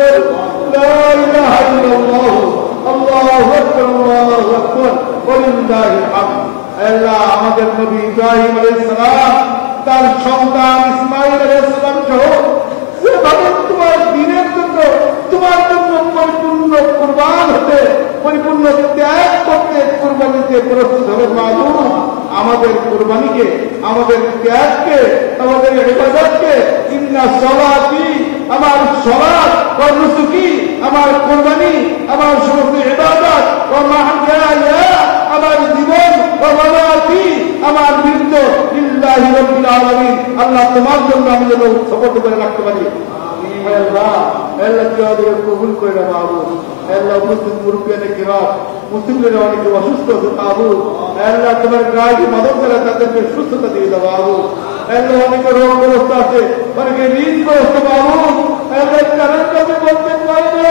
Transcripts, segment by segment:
আকবার, লা ইলাহা ইল্লাল্লাহ, আল্লাহু আকবার, আল্লাহু আকবার, ওয়ালিল্লাহিল হামদ। আল্লাহ আমাদের নবী ইব্রাহিম আলাইহিস সালাম তার সন্তান ইসমাঈল আলাইহিস সালাম সহ যেভাবে তোমার দ্বীনের জন্য, তোমার জন্য পরিপূর্ণ কুরবান হতে, পরিপূর্ণ ত্যাগ করতে, কুরবানিতে প্রস্তুত হবে মাবুদ, আমাদের কুরবানিকে, আমাদের ত্যাগকে, আমাদের ইবাদতকে, ইন্না সলাতি, আমার সালাত, ওয়া নুসুকি, আমার কুরবানি, আমার সমস্ত ইবাদত, ওয়া মাহইয়ায়া, আমার জীবন, ওয়া মামাতি, আমার মৃত্যু, লিল্লাহি রাব্বিল আলামিন, আল্লাহ তোমার জন্য আমি যেন উৎসর্গ করে রাখতে পারি। আল্লাহ আল্লাহ আমাদের কবুল করে নাও মাবুদ। আল্লাহ মুসলিম মুরব্বিয়ানে কিরাম, মুসলিমরা অনেকে অসুস্থ আছে মাবুদ, আল্লাহ তোমার গায়ে মদত করে তাদেরকে সুস্থতা দিয়ে দাও মাবুদ। আল্লাহ অনেকে রোগগ্রস্ত আছে, অনেকে ঋণগ্রস্ত মাবুদ, আল্লাহ কারণ কাছে বলতে পারবে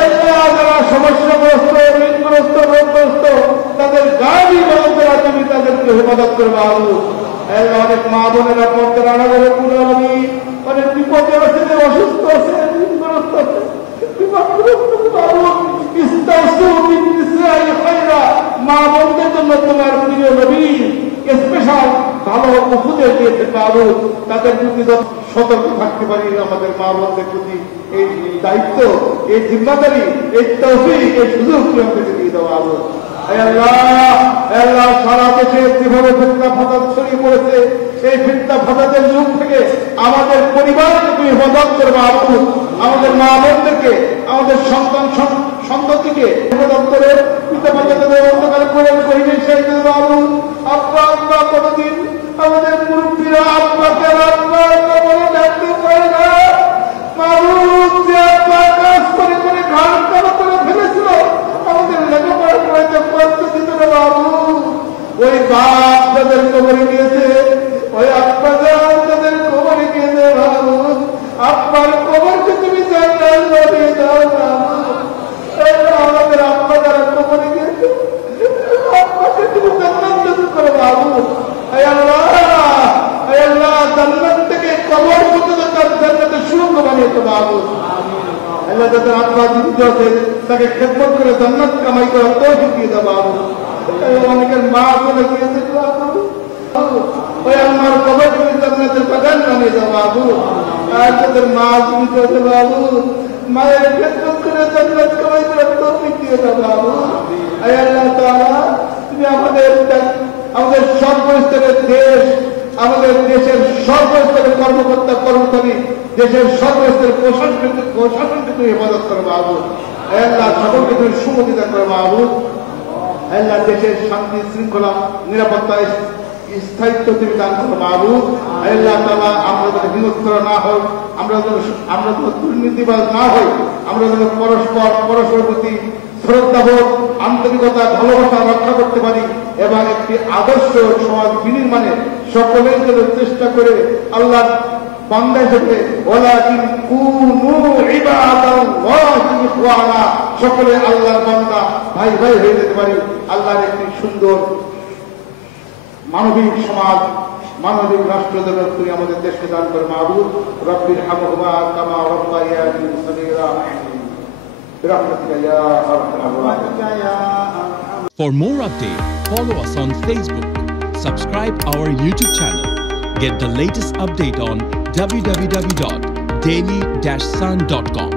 আল্লাহ যারা সমস্যাগ্রস্ত, ঋণগ্রস্ত, রোগগ্রস্ত, তাদের গায়ে মদত করে তুমি তাদেরকে হেফাজত করে মাবুদ। অনেক মা বোনেরা পড়তে রান্না করে পুরোনি, অনেক বিপদে আছে, অসুস্থ আছে, ঋণগ্রস্ত আছে, মা বোনদের জন্য তোমার প্রিয় নবী স্পেশাল ভালো উপদেশ দিয়েছে মাবুদ, তাদের প্রতি সতর্ক থাকতে পারি। আমাদের মা বোনদের প্রতি এই দায়িত্ব, এই জিম্মাদারি, এই তৌফিক, এই সুযোগ আমাদেরকে দিয়ে দেওয়া মাবুদ। আল্লাহ সারা দেশে যেভাবে ফিতনা ফাসাদ ছড়িয়ে পড়েছে, এই ফিতনা ফাসাদের যুগ থেকে আমাদের পরিবারকে তুমি হেফাজত করবে মাবুদ, আমাদের মা বোনদেরকে, আমাদের সন্তান সন্ততিকে হেফাজত করে পিতা মাতাদের অন্ধকারে কোরআন করিবে সেই মাবুদ। আল্লাহ আল্লাহ কতদিন আমাদের মুরব্বীরা আব্বাকে আল্লাহ কবরে ডাকতে পারে না মাবুদ, যে আব্বা কাজ করে করে ঘাট কালো করে ফেলেছিল, আমাদের লেখাপড়া করাইতে পারতে দিত না মাবুদ। ওই বাপ যাদের কবরে গিয়েছে, ওই আব্বা যাদের কবরে গিয়েছে মাবুদ, আব্বার কবরকে তুমি জান্নাত দিয়ে দাও মাবুদ। আমাদের আব্বা যারা কবরে গিয়েছে, আব্বাকে তুমি জান্নাত দান করো মাবুদ। আল্লাহ জান্নাত থেকে কবর পর্যন্ত তার জান্নাতের সুরঙ্গ বানিয়ে তো মাবুদ। আল্লাহ যাদের আব্বা জীবিত আছে তাকে খেদমত করে জান্নাত কামাই করার তৌফিক দিয়ে দাও মাবুদ। অনেকের মা চলে গিয়েছে ওই আমার কবর করে জান্নাতের বাগান বানিয়ে দাও মাবুদ। আর যাদের মা জীবিত আছে মাবুদ, মায়ের খেদমত করে জান্নাত কামাই করার তৌফিক দিয়ে দাও মাবুদ। আল্লাহ তাআলা তুমি আমাদের সর্বস্তরের দেশ, আমাদের দেশের সর্বস্তরের কর্মকর্তা কর্মচারী, দেশের সর্বস্তরের প্রশাসনকে তুমি হেফাজত করো মাবুদ। আল্লাহ সকলকে তুমি সুমতি দান করো মাবুদ। আল্লাহ দেশের শান্তি শৃঙ্খলা নিরাপত্তা স্থায়িত্ব তুমি দান করো মাবুদ। আল্লাহ তাআলা আমরা যেন বিনষ্টরা না হই, আমরা যেন দুর্নীতিবাজ না হই, আমরা যেন পরস্পর প্রতি শ্রদ্ধাবোধ, আন্তরিকতা, ভালোবাসা রক্ষা করতে পারি এবং একটি আদর্শ সমাজ বিনির্মাণে সকলের জন্য চেষ্টা করে আল্লাহ বান্দা হিসেবে ওয়ালাকিন কুনু ইবাদাল্লাহি ইখওয়ানা, সকলে আল্লাহর বান্দা ভাই ভাই হয়ে যেতে পারি। আল্লাহর একটি সুন্দর মানবিক সমাজ, মানবিক রাষ্ট্র যেন তুমি আমাদের দেশকে দান করে মাবুদ। রব্বির হামহুমা কামা রাব্বায়ানি সগীরা বিরহমাতিকা ইয়া আরহামার রাহিমিন। For more updates, follow us on Facebook, subscribe our YouTube channel, get the latest update on www.daily-sun.com.